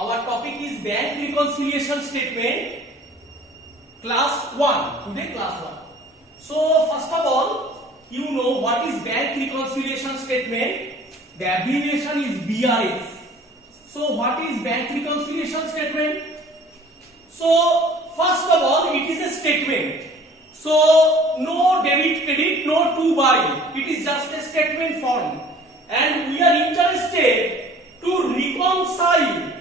our topic is bank reconciliation statement, class 1. Today, class 1. So, first of all, you know what is bank reconciliation statement. The abbreviation is BRS. So, what is bank reconciliation statement? So, first of all, it is a statement. So, no debit, credit, no to buy. It is just a statement form. And we are interested to reconcile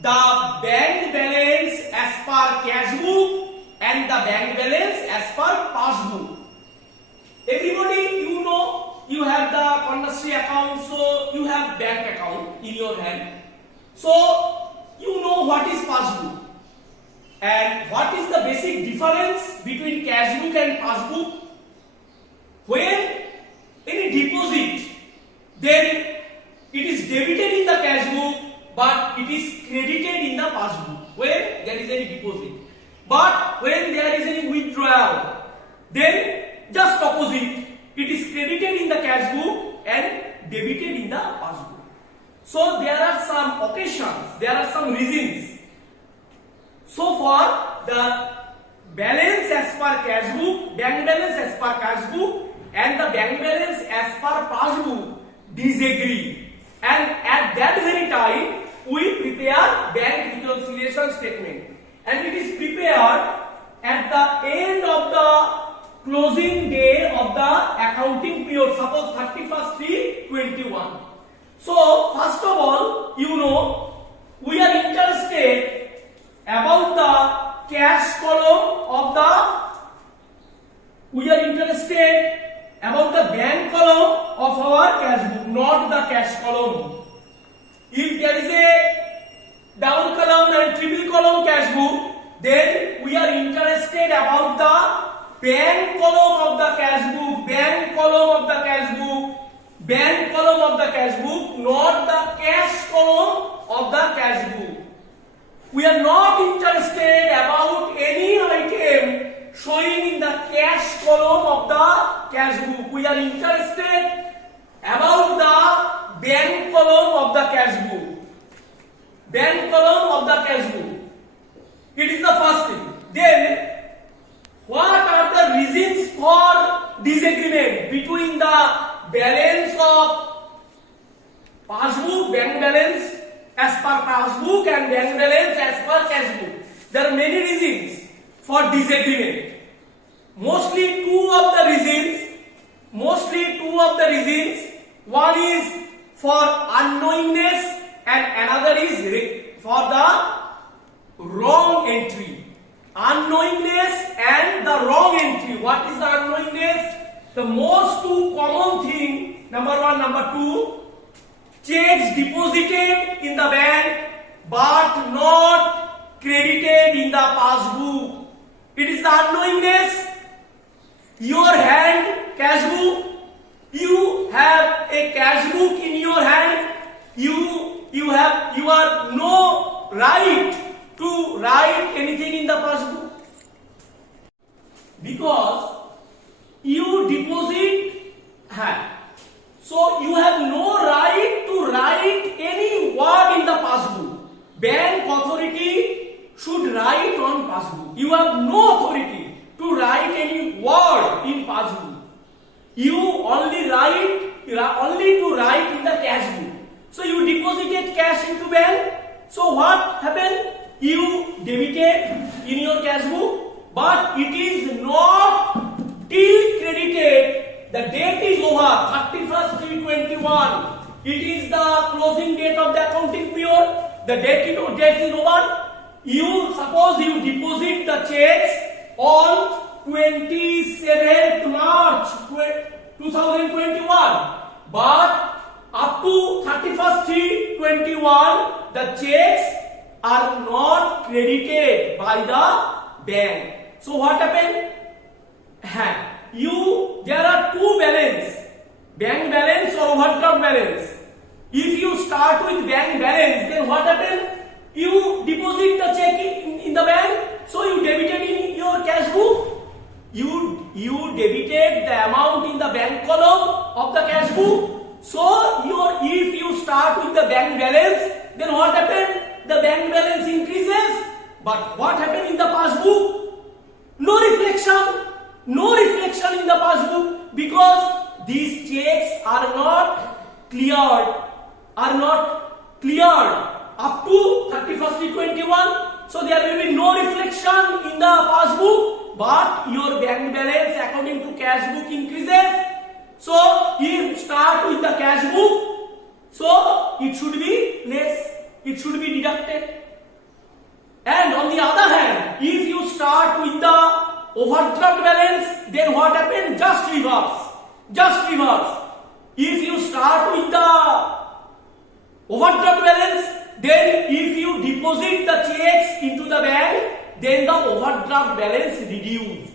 the bank balance as per cash book and the bank balance as per passbook. Everybody, you know, you have the conductory account, so you have bank account in your hand. So, you know what is passbook and what is the basic difference between cash book and passbook. When any deposit, then it is debited in the cash book, but it is credited in the passbook when there is any deposit. But when there is any withdrawal, then just opposite, it is credited in the cash book and debited in the passbook. So there are some occasions, there are some reasons. So for the balance as per cash book, bank balance as per cash book, and the bank balance as per passbook disagree. And at that very time, we prepare bank reconciliation statement. And it is prepared at the end of the closing day of the accounting period, suppose 31st/3/21. So, first of all, you know, we are interested about the cash column of the bank column of our cash book, not the cash column. If there is a double column and triple column cash book, then we are interested about the bank column of the cash book, bank column of the cash book, bank column of the cash book, not the cash column of the cash book. We are not interested about any item showing in the cash column of the cash book. We are interested about the bank column of the cash book. Bank column of the cash book. It is the first thing. Then, what are the reasons for disagreement between the balance of passbook, bank balance as per passbook, and bank balance as per cash book? There are many reasons for disagreement. Mostly two of the reasons. One is for unknowingness and another is for the wrong entry. Unknowingness and the wrong entry. What is the unknowingness? The most two common thing, number one, number two, checks deposited in the bank but not credited in the passbook. It is the unknowingness. Your hand, cash book, you have a cash book in your hand, you are no right to write anything in the passbook because you deposit hand. So you have no right to write any word in the passbook. Bank authority should write on passbook. You have no authority to write any word in passbook. You only to write in the cash book. So you deposited cash into bank. So what happened? You debited in your cash book, but it is not till credited. The date is over, 31st/3/21. It is the closing date of the accounting period. The date is over. You suppose you deposit the checks on 27th March 2021, but up to 31st/3/21, the checks are not credited by the bank. So what happened? There are two balance, bank balance or overdraft balance. If you start with bank balance, then what happened? You deposit the check in the bank, so you debited in your cash book. You debited the amount in the bank column of the cash book. So if you start with the bank balance, then what happened? The bank But what happened in the passbook? No reflection in the passbook, because these checks are not cleared up to 31st 21. So there will be no reflection in the passbook, but your bank balance according to cash book increases. So you start with the cash book, so it should be less, it should be deducted. And on the other hand, if you start with the overdraft balance, then what happened? Just reverse. If you start with the overdraft balance, then if you deposit the checks into the bank, then the overdraft balance reduced.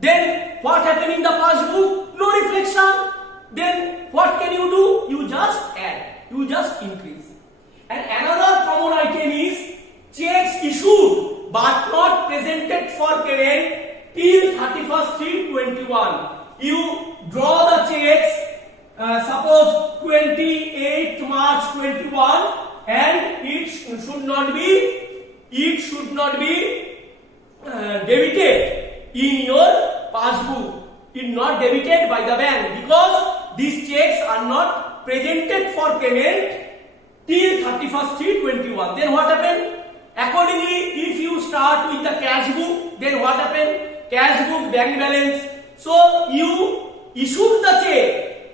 Then what happened in the passbook? No reflection. Then what can you do? You just add, you just increase. And another common item is checks issued but not presented for payment till 31st 3/21. You draw the checks, suppose 28th March 21, and it should not be debited in your passbook. It is not debited by the bank because these checks are not presented for payment till 31st 3/21. Then what happened? Accordingly, if you start with the cash book, then what happened? Cash book, bank balance. So you issued the check.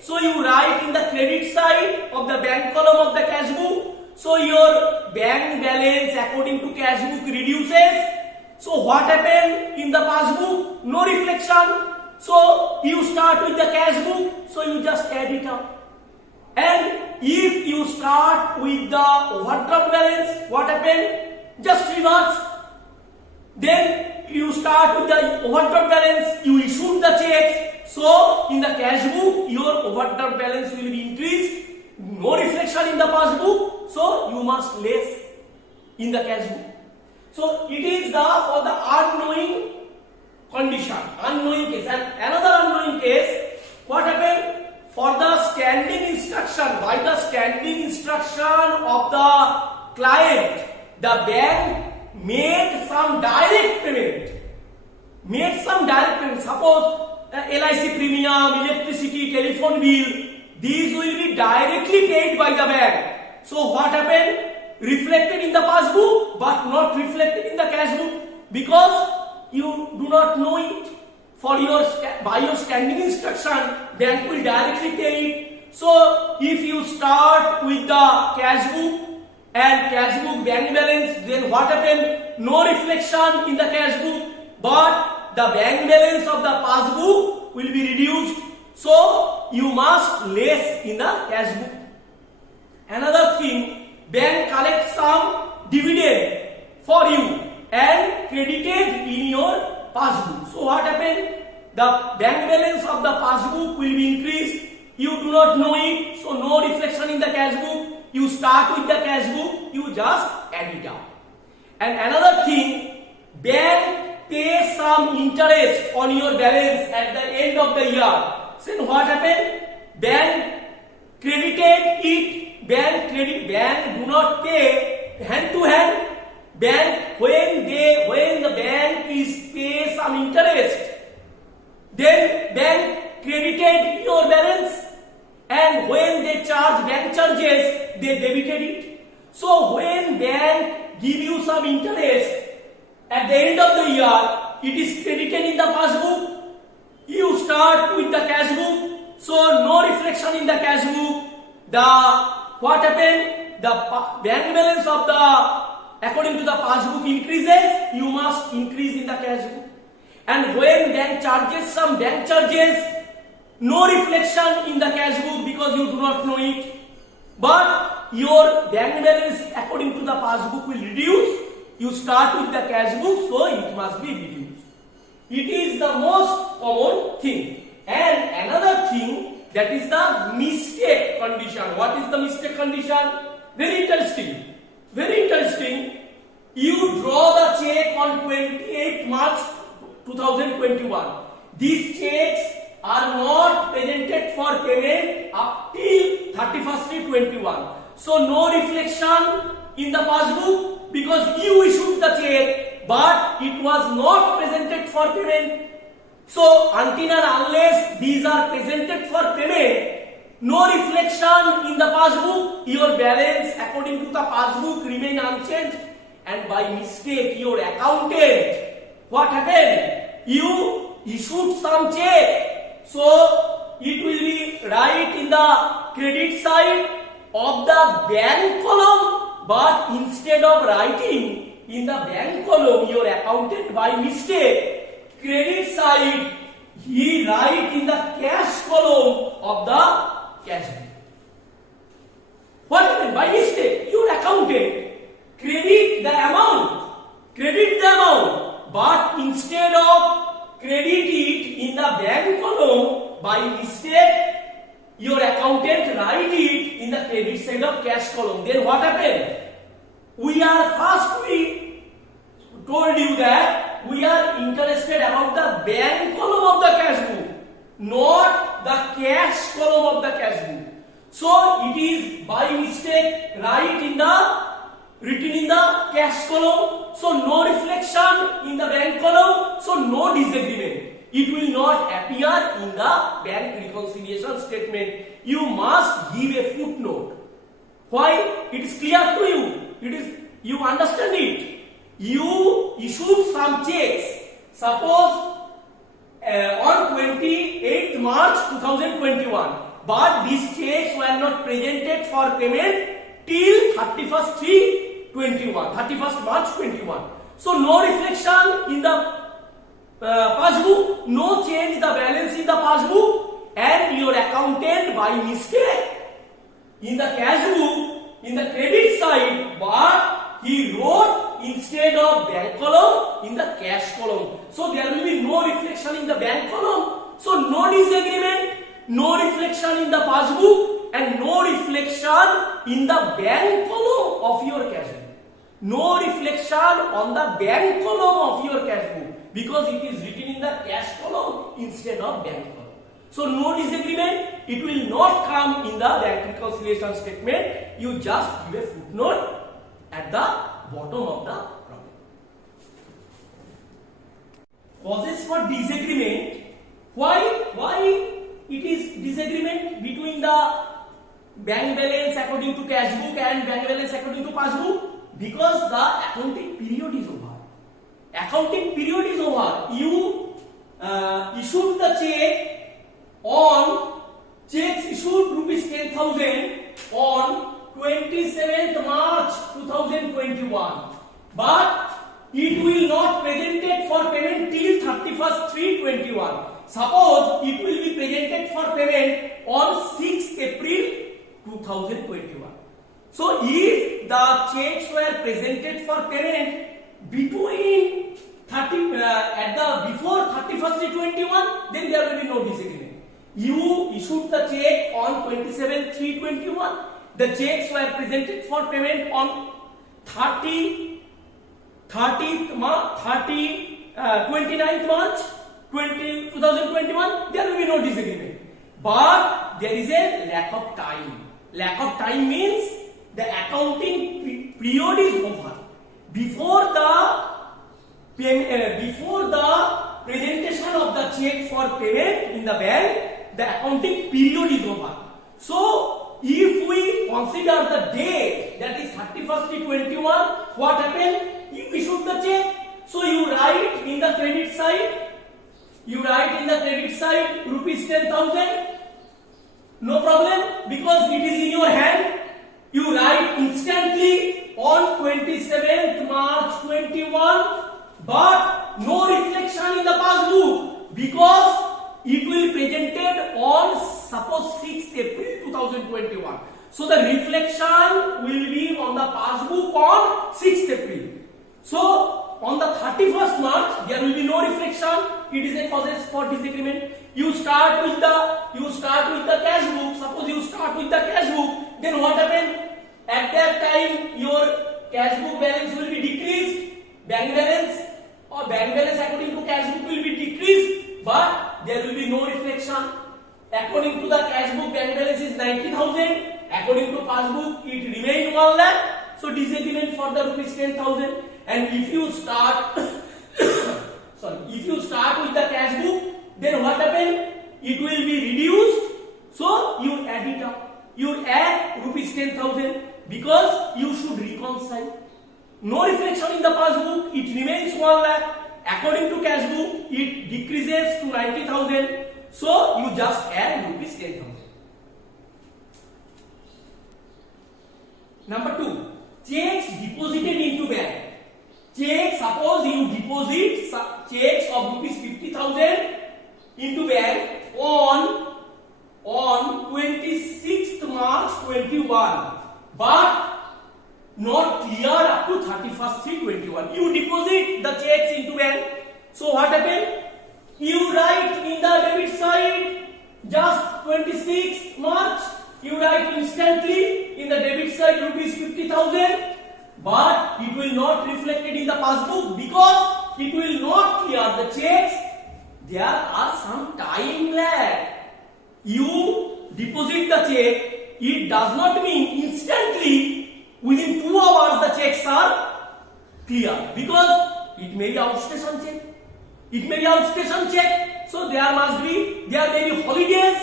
So you write in the credit side of the bank column of the cash book. So your bank balance according to cash book reduces. So what happened in the passbook? No reflection. So you start with the cash book. So you just add it up. And if you start with the overdraft balance, what happened? Just reverse. Then you start with the overdraft balance, you issued the checks. So in the cash book, your overdraft balance will be increased. No reflection in the passbook, so you must less in the cash book. So it is for the unknowing condition, unknowing case. And another unknowing case, what happened? For the standing instruction, by the standing instruction of the client, the bank made some direct payment. Suppose LIC premium, electricity, telephone bill, these will be directly paid by the bank. So what happened? Reflected in the passbook but not reflected in the cash book because you do not know it. By your standing instruction, bank will directly pay it. So if you start with the cash book and cash book bank balance, then what happened? No reflection in the cash book, but the bank balance of the passbook will be reduced. So you must less in the cash book. Another thing, bank collects some dividend for you and credited in your passbook. So what happened? The bank balance of the passbook will be increased. You do not know it, so no reflection in the cash book. You start with the cash book, you just add it up. And another thing, bank pays some interest on your balance at the end of the year. So what happened? Bank credited it. Bank do not pay hand to hand. Bank when the bank is pay some interest, then bank credited your balance, and when they charge bank charges, they debited it. So when bank give you some interest at the end of the year, it is credited in the passbook. You start with the cash book, so no reflection in the cash book. What happened? The bank balance of according to the passbook increases, you must increase in the cash book. And when bank charges some bank charges, no reflection in the cash book because you do not know it. But your bank balance according to the passbook will reduce. You start with the cash book, so it must be reduced. It is the most common thing. And another thing, that is the mistake condition. What is the mistake condition? Very interesting. You draw the check on 28th March 2021. These checks are not presented for payment up till 31st 21. So no reflection in the passbook because you issued the check, but it was not presented for payment. So until and unless these are presented for payment, no reflection in the passbook, your balance according to the passbook remain unchanged, and by mistake your accountant, what happened? You issued some check, so it will be right in the credit side of the bank column, but instead of writing in the bank column your accountant by mistake, credit side he write in the cash column of the cash book. What happened? By mistake your accountant credit the amount, but instead of credit it in the bank column, by mistake your accountant write it in the credit side of cash column. Then what happened? We told you that we are interested about the bank column of the cash book, not the cash column of the cash book. So it is by mistake written in the cash column, so no reflection in the bank column, so no disagreement. It will not appear in the bank reconciliation statement. You must give a footnote. Why? It is clear to you. You understand it. You issued some checks. Suppose on 28th March 2021, but these checks were not presented for payment till 31st March 21. So no reflection in the passbook, no change the balance in the passbook, and your accountant by mistake in the cash book in the credit side, but he wrote instead of bank column in the cash column. So there will be no reflection in the bank column. So no disagreement, no reflection in the passbook, and no reflection in the bank column of your cash book. No reflection on the bank column of your cash book because it is written in the cash column instead of bank column. So no disagreement, it will not come in the bank reconciliation statement. You just give a footnote at the bottom of the problem. Causes for disagreement. Why it is disagreement between the bank balance according to cash book and bank balance according to passbook? Because the accounting period is over. You issued the check on checks issued rupees 10,000 on 27th March 2021, but it will not presented for payment till 31st 3/21. Suppose it will be presented for payment on 6th April 2021. So if the checks were presented for payment between before 31st 21, then there will be no disagreement. You issued the check on 27th 3/21. The checks were presented for payment on 29th March 2021. There will be no disagreement. But there is a lack of time. Lack of time means the accounting period is over. Before the presentation of the check for payment in the bank, the accounting period is over. So if we consider the date, that is 31st 21, what happened? You issued the check. So you write in the credit side, rupees 10,000. No problem, because it is in your hand. You write instantly on 27th March 21, but no reflection in the passbook because it will be presented on suppose 6th April 2021. So the reflection will be on the passbook on 6th April. So on the 31st March there will be no reflection. It is a causes for disagreement. You start with the cash book. Suppose you start with the cash book, then what happened? At that time your cash book balance will be decreased. Bank balance according to cash book will be decreased, but there will be no reflection. According to the cash book, bank balance is 90,000. According to passbook, it remains 1 lakh. So disagreement for the rupees 10,000. And if you start, if you start with the cash book, then what happen? It will be reduced. So you add it up. You add rupees 10,000 because you should reconcile. No reflection in the passbook. It remains 1 lakh. According to cash book, it decreases to 90,000. So you just add rupees 10,000. Number 2, checks deposited into bank. Check, suppose you deposit checks of rupees 50,000 into bank on 26th March 21, but not clear up to 31st 21. You deposit the checks into bank. So what happened? You write in the debit side just 26th March. You write instantly in the debit side rupees 50,000. But it will not reflected in the passbook because it will not clear the checks. There are some time lag. You deposit the check, it does not mean instantly within 2 hours the checks are clear, because it may be outstation check. It may be outstation check. So there may be holidays,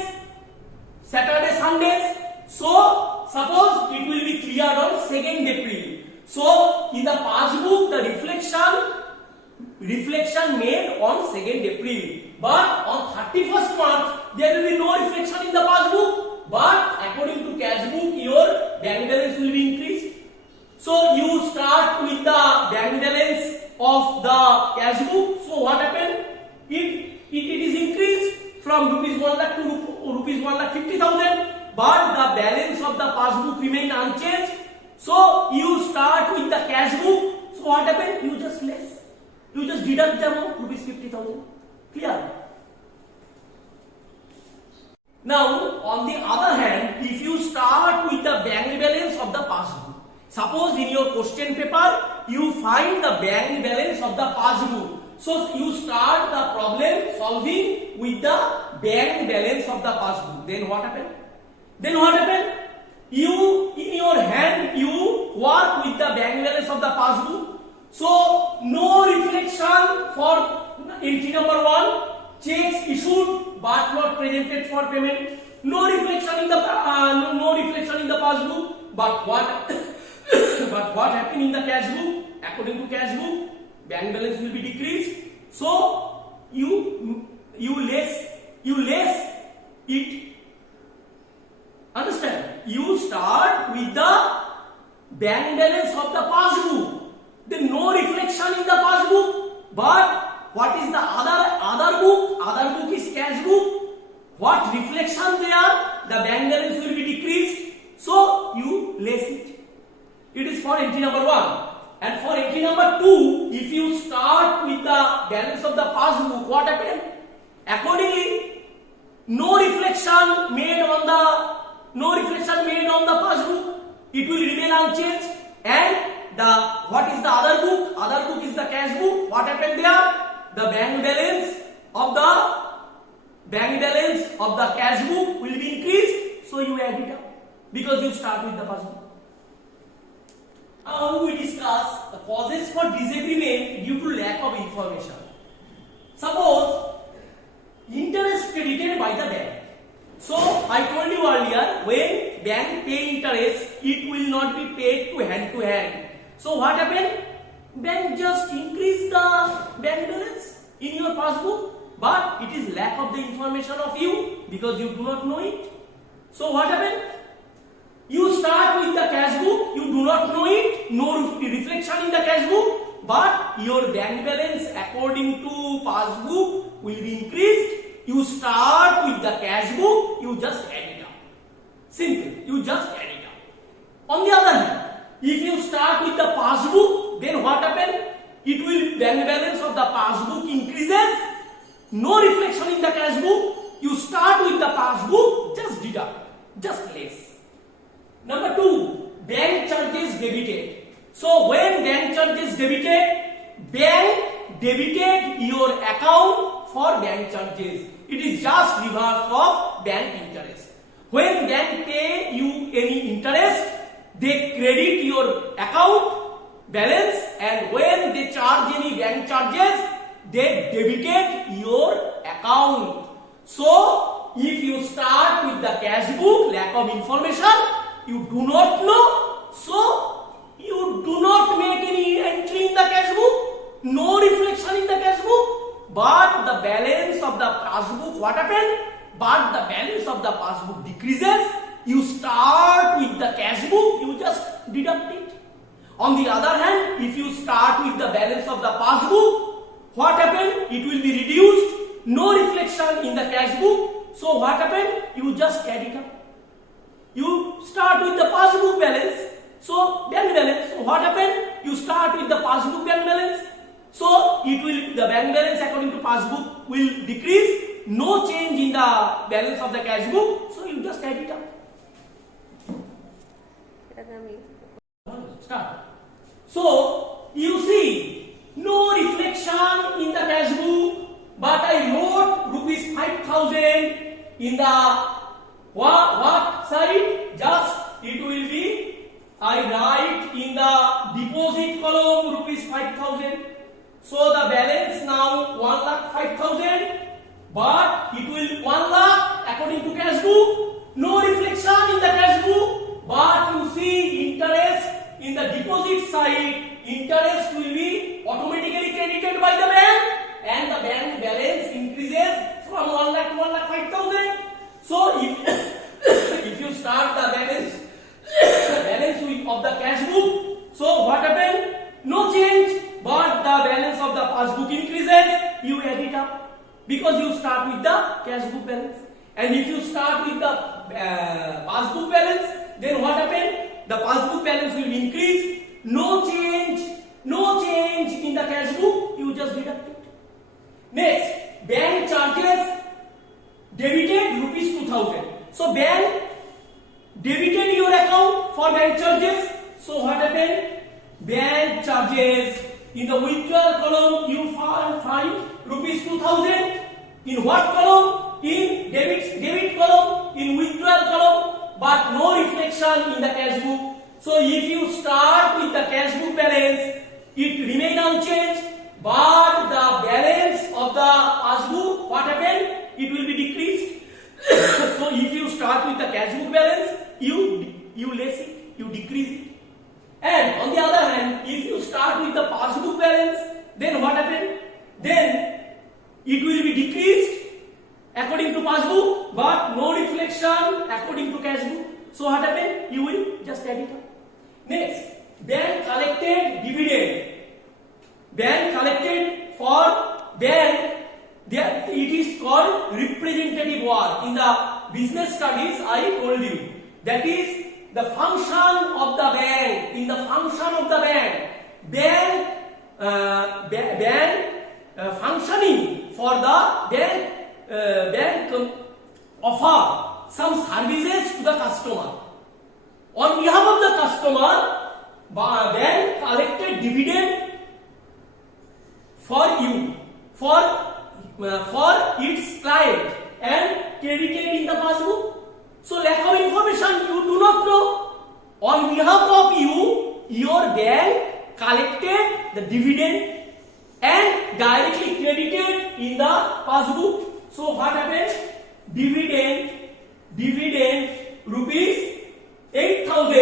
Saturday, Sundays. So suppose it will be cleared on 2nd April. So in the passbook the reflection made on 2nd April, but on 31st March there will be no reflection in the passbook, but according to cash book your bank balance will be increased. So you start with the bank balance of the cash book. So what happened? It is increased from rupees 1 lakh to rupees 1,50,000, but the balance of the passbook remain unchanged. So you start with the cash book. So what happened? You just less. You just deduct the amount, rupees 50,000. Clear? Now, on the other hand, if you start with the bank balance of the passbook, suppose in your question paper you find the bank balance of the passbook. So you start the problem solving with the bank balance of the passbook. Then what happened? You in your hand you work with the bank balance of the passbook. So no reflection for entry number 1, checks issued but not presented for payment. No reflection in the passbook. But what happened in the cash book? According to cash book, bank balance will be decreased. So you less it. Understand? You start with the bank balance of the passbook. Then no reflection in the passbook. But what is the other book? Other book is cash book. What reflection there? The bank balance will be decreased. So you less it. It is for entry number 1. And for entry number 2, if you start with the balance of the passbook, what happened? Accordingly, no reflection made on the passbook. It will remain unchanged. And what is the other book? Other book is the cash book. What happened there? The bank balance of the cash book will be increased. So you add it up because you start with the passbook. Now we discuss the causes for disagreement due to lack of information. Suppose interest credited by the bank. So I told you earlier, when bank pay interest, it will not be paid to hand. So what happened? Bank just increase the bank balance in your passbook, but it is lack of the information of you because you do not know it. So what happened? You start with the cash book, you do not know it, no reflection in the cash book, but your bank balance according to passbook will be increased. You start with the cash book, you just add it up. Simple, you just add it up. On the other hand, if you start with the passbook, then what happens? Bank balance of the passbook increases. No reflection in the cash book. You start with the passbook, just deduct, just less. Number 2, bank charges debited. So when bank charges debited, bank debited your account for bank charges. It is just reverse of bank interest. When bank pay you any interest, they credit your account balance, and when they charge any bank charges, they debited your account. So if you start with the cash book, lack of information, you do not know, so you do not make any entry in the cash book, no reflection in the cash book, but the balance of the passbook, what happened? But the balance of the passbook decreases. You start with the cash book, you just deduct it. On the other hand, if you start with the balance of the passbook, what happened? It will be reduced, no reflection in the cash book. So what happened? You just add it up. You start with the passbook balance, so bank balance. So what happened? You start with the passbook bank balance, so it will, the bank balance according to passbook will decrease, no change in the balance of the cash book, so you just add it up. Start. So you see, no reflection in the cash book, but I wrote rupees 5,000 in the what side? Just it will be, I write in the deposit column rupees 5,000. So the balance now 1,05,000, but it will 1 lakh according to cash book. No reflection in the cash book, but you see interest in the deposit side. Interest will be automatically credited by the bank, and the bank balance increases from 1 lakh to 1,05,000. So if you start the balance of the cash book, so what happened? No change, but the balance of the passbook increases. You add it up because you start with the cash book balance. And if you start with the passbook balance, then what happened? The passbook balance will increase. No change in the cash book. You just deduct it. Next, bank charges debited rupees 2,000. So bank debited your account for bank charges. So what happened? Bank charges, in the withdrawal column you find rupees 2,000. In what column? In debit column, in withdrawal column, but no reflection in the cash book. So if you start with the cash book balance, it remain unchanged, but the balance of the passbook, what happened? It will be decreased. So if you start with the cash book balance, you less it, you decrease it. And on the other hand, if you start with the passbook balance, then what happened? Then it will be decreased according to passbook, but no reflection according to cash book. So what happened? You will just add it up. Next, bank collected dividend. Bank collected for bank, it is called representative work. In the business studies, I told you that is the function of the bank. In the function of the bank, functioning for the bank offer some services to the customer. On behalf of the customer, bank collected dividend for you, for its client, and credited in the passbook. So lack of information, you do not know. On behalf of you, your bank collected the dividend and directly credited in the passbook. So what happened? Dividend rupees 8,000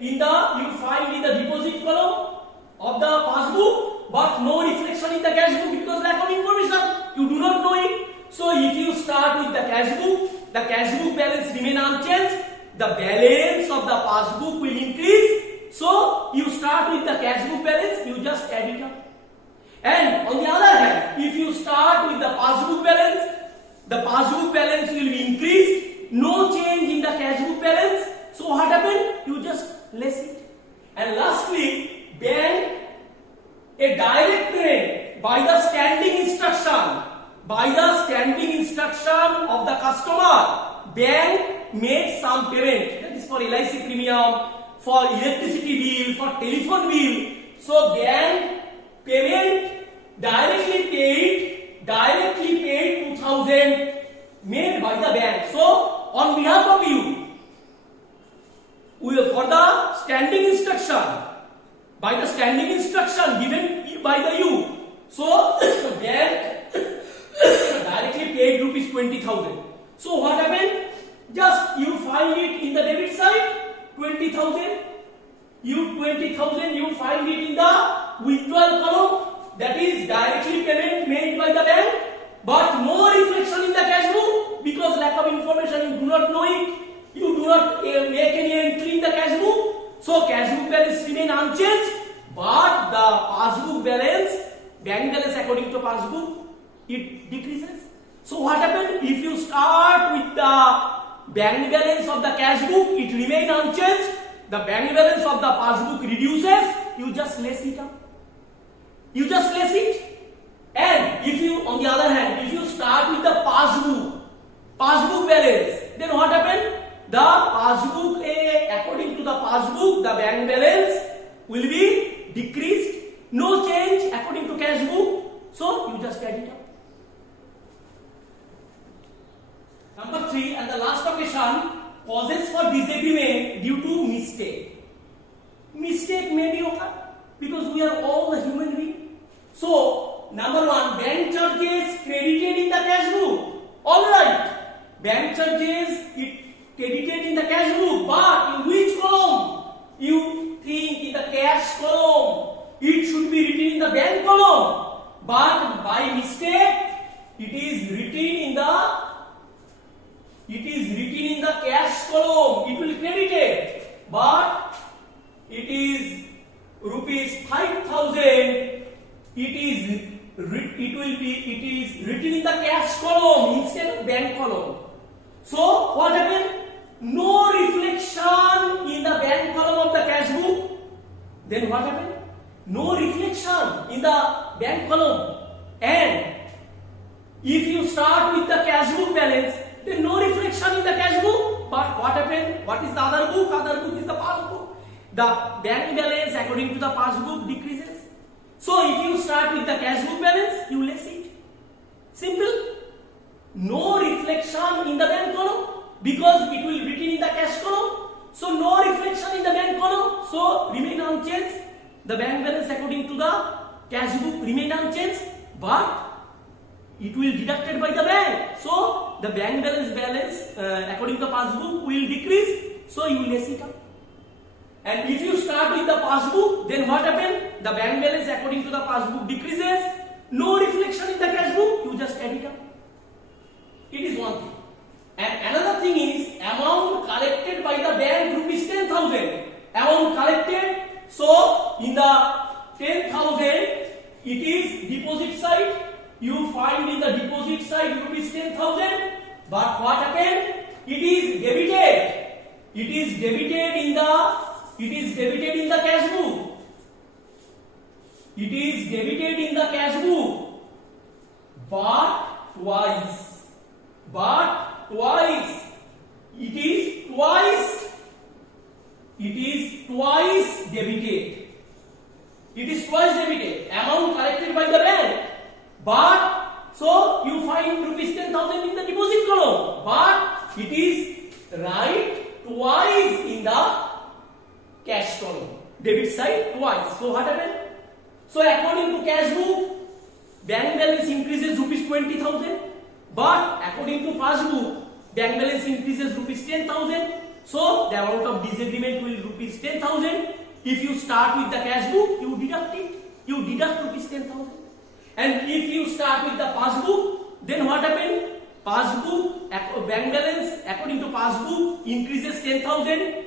in the, you find in the deposit column of the passbook, but no reflection in the cash book because lack of information. You do not know it. So if you start with the cash book balance remain unchanged, the balance of the passbook will increase. So you start with the cash book balance, you just add it up. And on the other hand, if you start with the passbook balance will be increased, no change in the cash book balance. So what happened? You just less it. And lastly, bank, a direct payment by the standing instruction of the customer, bank made some payment. That is for LIC premium, for electricity bill, for telephone bill. So bank payment directly paid 2,000 made by the bank. So on behalf of you, for the standing instruction, given by the you. So bank directly paid rupees 20,000. So what happened? Just you find it in the debit side 20,000. You find it in the withdrawal column, that is directly payment made by the bank, but no reflection in the cash book because lack of information, you do not know it. You do not make any entry in the cash book, so cash book balance remain unchanged, but the passbook balance, bank balance according to passbook, it decreases. So what happened? If you start with the bank balance of the cash book, it remain unchanged. The bank balance of the passbook reduces. You just less it up. And if you, on the other hand, if you start with the passbook balance, then what happened? The passbook, according to the passbook, the bank balance will be decreased. No change according to cash book. So you just add it up. Number 3 and the last occasion, causes for disagreement due to mistake. Mistake may be occur because we are all the human beings. So number 1, bank charges credited in the cash book. All right, bank charges it credited in the cash book, but in which column? You think in the cash column. It should be written in the bank column, but by mistake it is written in the cash column. It will credit it, but it is rupees 5,000. It is written in the cash column instead of bank column. So what happened? No reflection in the bank column of the cash book. Then what happened? No reflection in the bank column. And if you start with the cash book balance, then no reflection in the cash book. But what happened? What is the other book? Other book is the passbook. The bank balance according to the passbook decreases. So if you start with the cash book balance, you less it. Simple. No reflection in the bank column because it will be written in the cash column. So no reflection in the bank column. So remain unchanged. The bank balance according to the cash book remain unchanged, but it will deducted by the bank. So the bank balance according to the passbook will decrease. So you will less it up. And if you start with the passbook, then what happened? The bank balance according to the passbook decreases. No reflection in the cash book. You just add it up. It is one thing. And another thing is amount collected by the bank rupees 10,000. Amount collected. So in the 10,000, it is deposit side. You find in the deposit side rupees 10,000. But what happened? It is debited. It is debited in the cash book. It is debited in the cash book. But twice. It is twice debited. It is twice debited. Amount collected by the bank. But so you find rupees 10,000 in the deposit column. But it is right twice in the cash column. Debit side twice. So what happened? So according to cash book, bank balance increases rupees 20,000. But according to passbook, bank balance increases rupees 10,000. So the amount of disagreement will rupees 10,000. If you start with the cash book, you deduct it. You deduct rupees 10,000. And if you start with the passbook, then what happened? Passbook, bank balance according to passbook increases 10,000.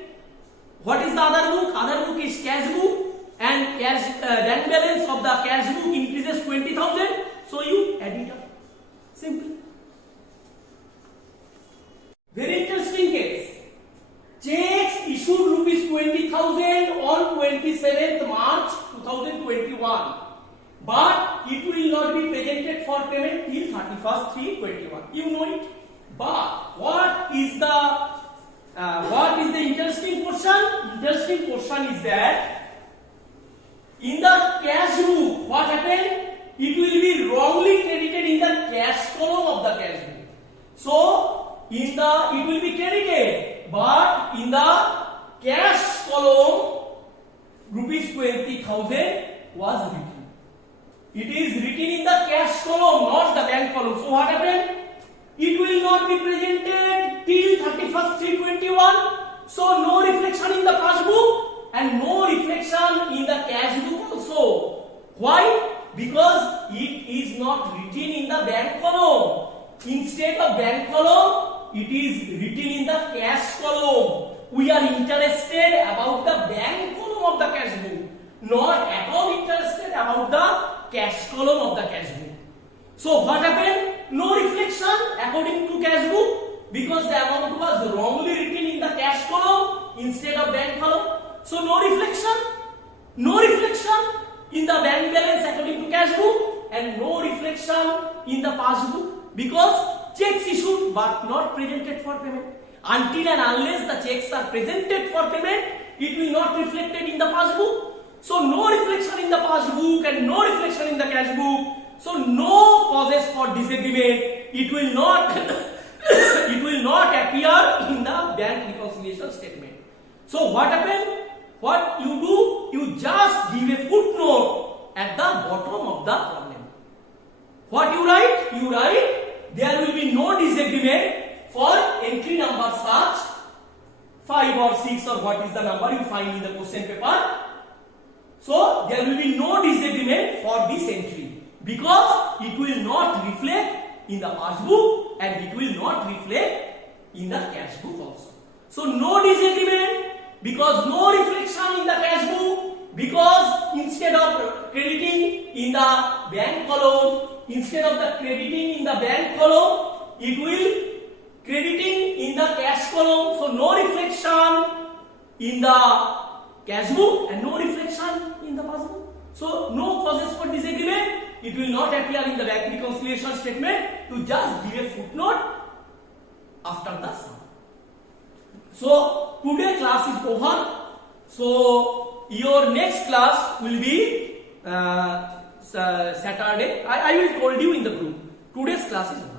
What is the other book? Other book is cash book. And bank balance of the cash book increases 20,000. So you add it up. Simple. Very interesting case. Checks issued rupees 20,000 on 27th March 2021. But it will not be presented for payment till 31st 3/21. You know it. But what is the interesting portion? Interesting portion is that in the cash book, what happened? It will be wrongly credited in the cash column of the cash book. So it will be credited, but in the cash column rupees 20,000 was written. It is written in the cash column, not the bank column. So what happened? It will not be presented till 31st 3/21. So no reflection in the passbook and no reflection in the cash book also. Why? Because it is not written in the bank column. Instead of bank column, it is written in the cash column. We are interested about the bank column of the cash book, not at all interested about the cash column of the cash book. So what happened? No reflection according to cash book because the amount was wrongly written in the cash column instead of bank column. So no reflection in the bank balance according to cash book and no reflection in the passbook because checks issued but not presented for payment. Until and unless the checks are presented for payment, it will not reflected in the passbook. So no reflection in the passbook and no reflection in the cash book. So no causes for disagreement. It will not it will not appear in the bank reconciliation statement. So what happened? What you do? You just give a footnote at the bottom of the problem. What you write? You write there will be no disagreement for entry number such 5 or 6 or what is the number you find in the question paper. So there will be no disagreement for this entry because it will not reflect in the passbook and it will not reflect in the cash book also. So no disagreement because no reflection in the cash book because instead of crediting in the bank column, instead of the crediting in the bank column, it will crediting in the cash column. So no reflection in the cash book and no reflection in the passbook. So no causes for disagreement. It will not appear in the bank reconciliation statement. To just give a footnote after the sum. So today class is over. So your next class will be Saturday. I will told you in the group. Today's class is over.